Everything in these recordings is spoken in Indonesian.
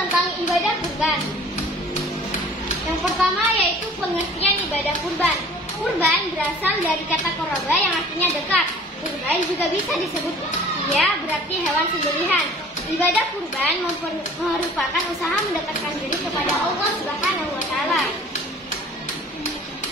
tentang ibadah kurban. Yang pertama yaitu pengertian ibadah kurban. Kurban berasal dari kata koroba yang artinya dekat. Kurban juga bisa disebut berarti hewan sembelihan. Ibadah kurban merupakan usaha mendekatkan diri kepada Allah Subhanahu wa Ta'ala.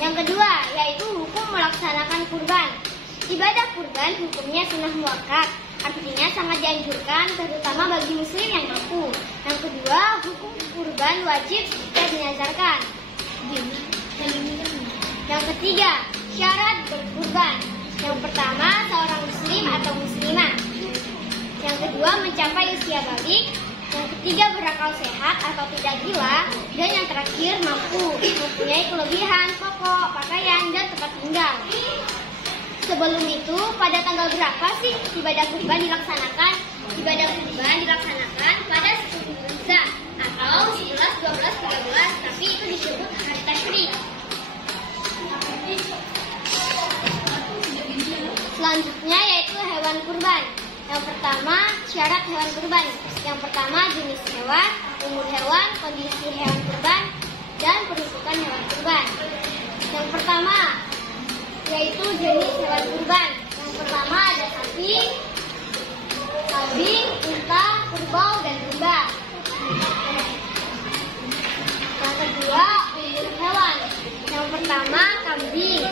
Yang kedua yaitu hukum melaksanakan kurban. Ibadah kurban hukumnya sunnah muakkad, artinya sangat dianjurkan terutama bagi muslim yang mampu. Yang kedua, hukum kurban wajib jika dinazarkan. Yang ketiga, syarat berkurban. Yang pertama, seorang muslim atau muslimah. Yang kedua, mencapai usia balik. Yang ketiga, berakal sehat atau tidak gila. Dan yang terakhir, mampu, mempunyai kelebihan, pokok, pakaian, dan tempat tinggal. Sebelum itu, pada tanggal berapa sih ibadah kurban dilaksanakan? Ibadah kurban dilaksanakan pada 10 Zulhijjah atau 11, 12, 13, tapi itu disebut hari tasyrik. Selanjutnya yaitu hewan kurban. Yang pertama, syarat hewan kurban. Yang pertama, jenis hewan, umur hewan, kondisi hewan kurban, dan peruntukan hewan kurban. Yang pertama, yaitu jenis hewan kurban. Yang pertama ada sapi, kambing, unta, kerbau, dan domba. Yang kedua, umur hewan. Yang pertama kambing.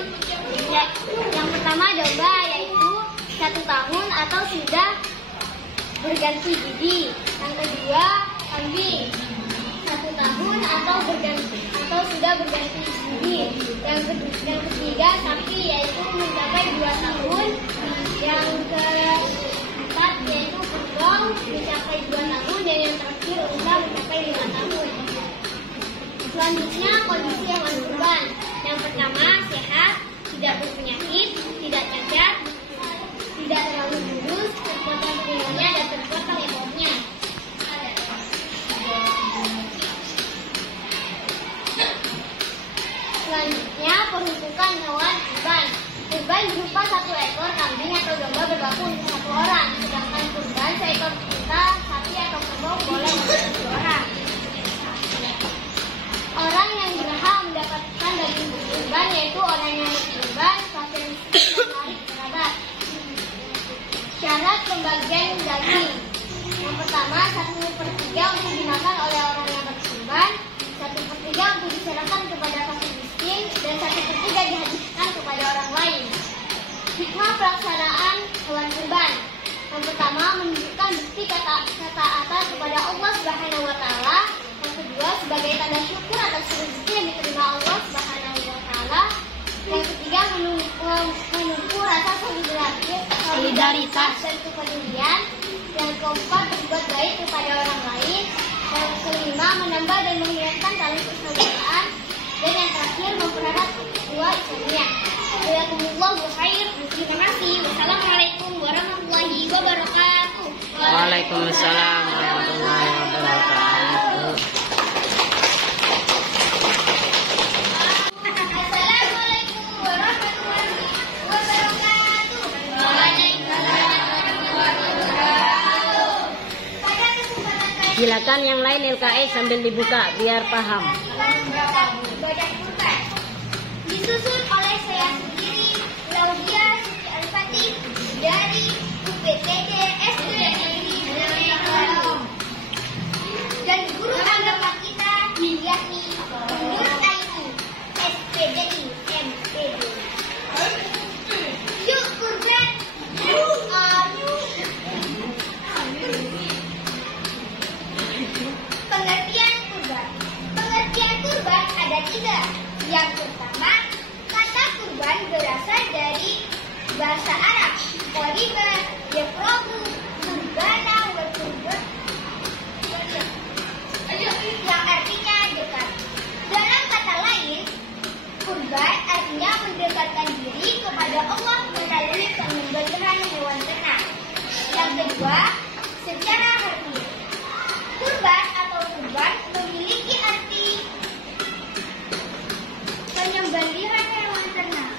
Yang pertama domba, yaitu 1 tahun atau sudah berganti gigi. Yang kedua kambing, 1 tahun atau sudah berganti gigi. Yang ketiga sapi, yaitu mencapai 2 tahun. Yang keempat yaitu kerbau mencapai 2 tahun, dan yang terakhir unta mencapai 5 tahun. Selanjutnya kondisi hewan kurban. Yang pertama sehat, tidak berpenyakit, tidak cacat, tidak terlalu kurus, terpotong telinganya dan terpotong ekornya. Selanjutnya peruntukan hewan kurban. Kurban berupa 1 ekor kambing atau domba berlaku untuk 1 orang, sedangkan kurban seekor unta, sapi atau kerbau boleh untuk 1 orang. Orang yang berhak mendapatkan daging kurban yaitu orang yang berkurban, fakir miskin, dan karib kerabat. Syarat pembagian daging. Yang pertama, 1/3 untuk dimakan oleh orang yang berkurban, 1/3 untuk diserahkan kepada fakir miskin, dan 1/3 dihabiskan kepada orang lain. Hikmah pelaksanaan hewan kurban. Yang pertama, menunjukkan bukti ketaatan kepada Allah Subhanahu wa Ta'ala. Yang kedua, sebagai tanda syukur atas rezeki yang diterima Allah Subhanahu wa Ta'ala. Yang ketiga, menumbuh rasa solidaritas dan kepedulian. Yang keempat, berbuat baik kepada orang lain. Yang kelima, menambah dan mengingatkan tali persaudaraan. Dan yang terakhir, mempererat dua Islamiyah. Jazakumullahu khair. Terima kasih. Wassalamualaikum warahmatullahi wabarakatuh. Waalaikumsalam warahmatullahi wabarakatuh. Assalamualaikum warahmatullahi wabarakatuh. Waalaikumsalam warahmatullahi wabarakatuh. Pada kesempatan kali Silakan yang lain LKS sambil dibuka biar paham. ibadah kurban disusun oleh saya sendiri, Claudia Siti Al-Fatih, dari UPTD SD Negeri Jakarta, dan guru agama kita yakni Nur Aini SPDI MPD. Yuk kurban. Pengertian kurban. Pengertian kurban ada 3. Yang pertama, kata kurban berasal dari bahasa Arab qoriba, yaqrabu, kurbana, wa kurban, yang artinya dekat. Dalam kata lain, kurban artinya mendekatkan diri kepada Allah melalui penyembelihan hewan ternak. Yang kedua, secara harfiah, kurban atau kurban memiliki arti penyembelihan hewan ternak.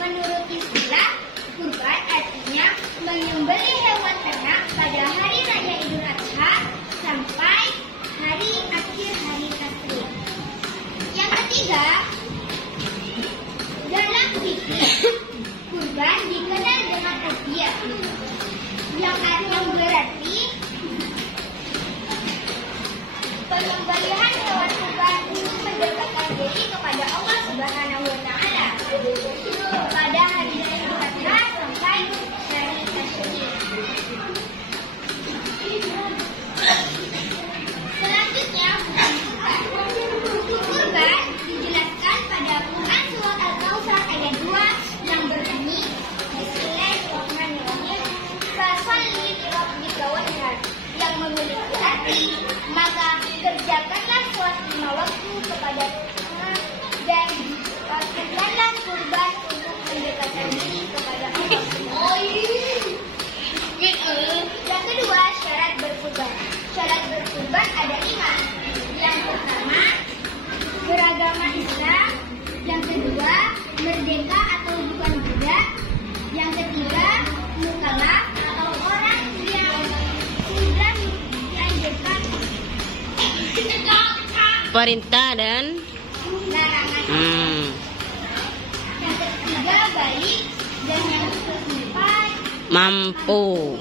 Menurut istilah, kurban artinya menyembelih perintah dan larangan. Yang ketiga baik, dan yang keempat mampu.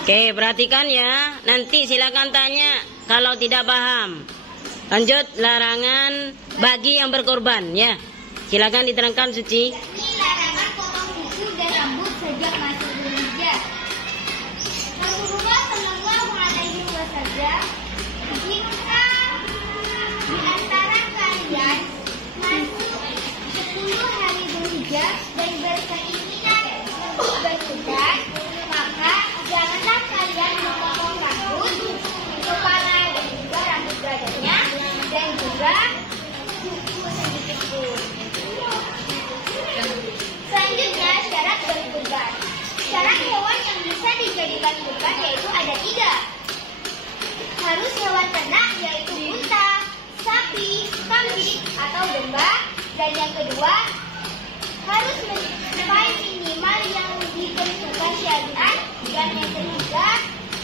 Oke, perhatikan ya. Nanti silakan tanya kalau tidak paham. Lanjut, larangan bagi yang berkorban ya. Silakan diterangkan Suci. Ini larangan potong kuku dan rambut sejak masih berusia. Rasulullah Shallallahu Alaihi Wasallam, jika di antara kalian masuk 10 hari Dzulhijjah dan berkeinginan untuk berkurban, maka janganlah kalian memotong rambut, kepala dan juga rambut badannya, dan juga kuku sedikit pun. Selanjutnya, syarat berkurban. Syarat hewan yang bisa dijadikan kurban yaitu ada 3. Harus hewan ternak yaitu unta, sapi, kambing atau domba. Dan yang kedua, harus mencapai minimal yang ditentukan syariat. Dan yang ketiga,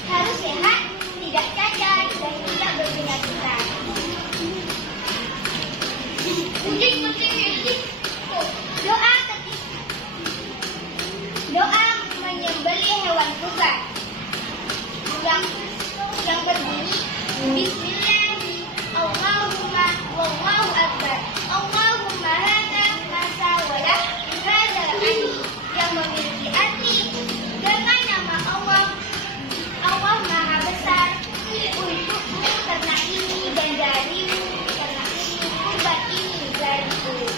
harus sehat, tidak cacat, dan tidak berpenyakit. Doa menyembelih hewan kurban yang berbunyi Bismillahi Allahumma wallahu akbar Allahumma hadza masa walah hadzal ani, yang memiliki arti dengan nama Allah Maha Besar, untukmu ternak ini dan darimu ternak ini, kurban ini dariku.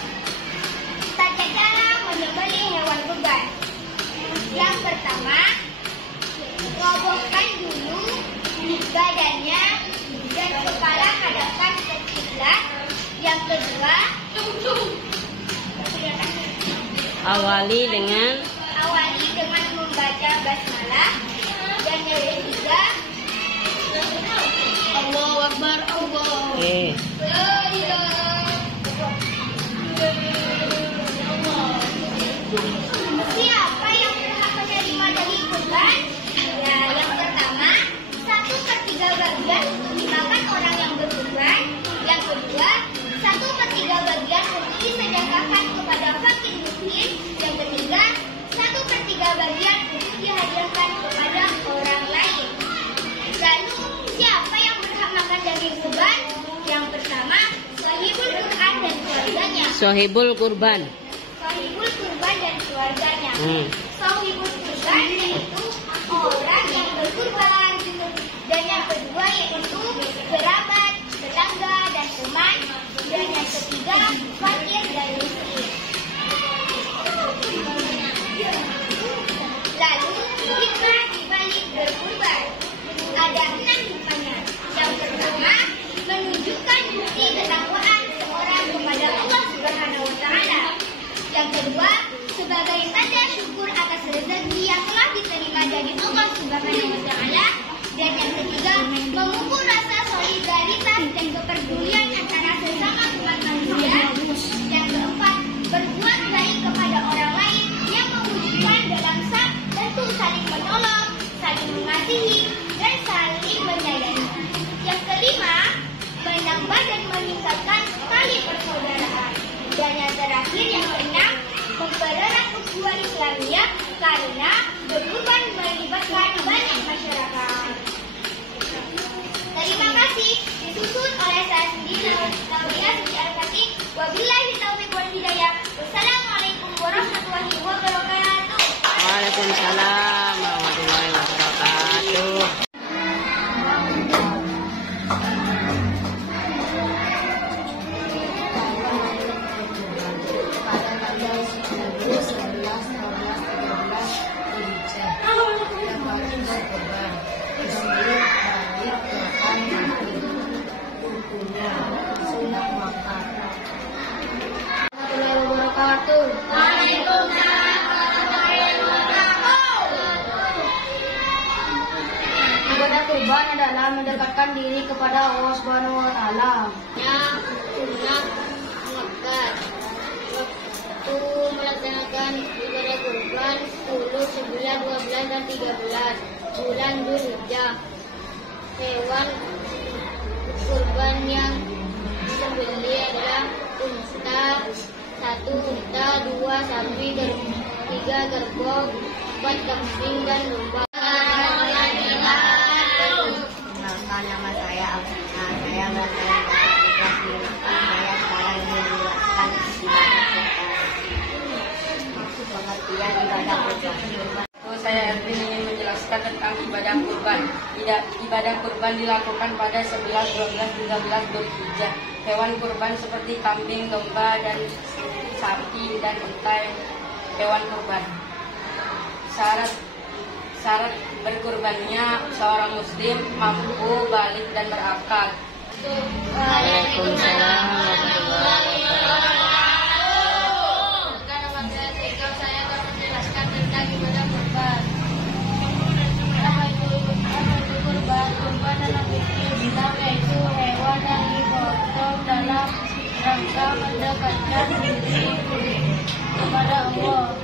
Tata cara menyembelih hewan kurban. Yang pertama, robohkan dulu badannya dan kepala hadapkan ke kiblat. Yang kedua, Awali dengan membaca basmalah. Dan yang ketiga, Allahu Akbar, Allah. Oke. Siapa yang berhak menerima dari kurban? Ya, yang pertama, 1/3 bagian untuk dimakan orang yang berkurban. Yang kedua, 1/3 bagian untuk disedekahkan kepada fakir miskin. Yang ketiga, 1/3 bagian untuk dihadiahkan kepada orang lain. Lalu, siapa yang berhak makan daging kurban? Yang pertama, sahibul Quran dan keluarganya. Sohibul kurban. Sahibul kurban dan keluarganya. Sahibul kurban yaitu orang yang berkurban. Dan yang kedua yaitu kerabat, tetangga, dan teman. Dan yang ketiga, fakir dan miskin. Lalu, hikmah dibalik berkurban. Ada 6 hikmahnya. Yang pertama, menunjukkan bukti ketakwaan seorang kepada Allah Subhanahu wa Ta'ala. Yang kedua, sebagai tanda syukur atas rezeki yang telah diterima dari Allah Subhanahu wa Ta'ala. Dan yang ketiga, memupuk rasa solidaritas dan kepedulian antara sesama umat manusia. Yang keempat, berbuat baik kepada orang lain yang membutuhkan dalam sab, tentu saling menolong, saling mengasihi, dan saling menyayangi. Yang kelima, menambah dan meningkatkan tali persaudaraan. Dan yang terakhir, yang keenam, mempererat ukhuwah Islamiyah karena berkurban melibatkan banyak masyarakat. Terima kasih. Disusun oleh saya sendiri, Nadia Suci Al-Fatih. Wabillahi taufiq wal hidayah. Wassalamualaikum warahmatullahi wabarakatuh. Waalaikumsalam warahmatullahi wabarakatuh. Ibadah kurban adalah mendekatkan diri kepada Allah Subhanahu wa Ta'ala. Waktu melaksanakan ibadah kurban 10, 11, 12, dan 13 bulan Dzulhijjah. Hewan kurban yang disembelih adalah unta, 1 unta, 2 sapi, 3 kerbau, 4 kambing dan domba. Perkenalkan, nama saya Alfina. Saya berasal dari kelas 5. Saya sekarang ingin menjelaskan ibadah kurban. Maksud pengertian ibadah kurban. Saya Erwin ingin menjelaskan tentang ibadah kurban. Ibadah kurban dilakukan pada 11, 12, 13 Dzulhijjah. Hewan kurban seperti kambing, domba, dan sapi dan unta hewan kurban. Syarat berkurbannya seorang muslim mampu balik dan berakal. Waalaikumsalam warahmatullahi Saya akan menjelaskan tentang ibadah kurban. Kurban dalam Islam yaitu hewan yang dipotong dalam rangka mendekatkan diri kepada Allah.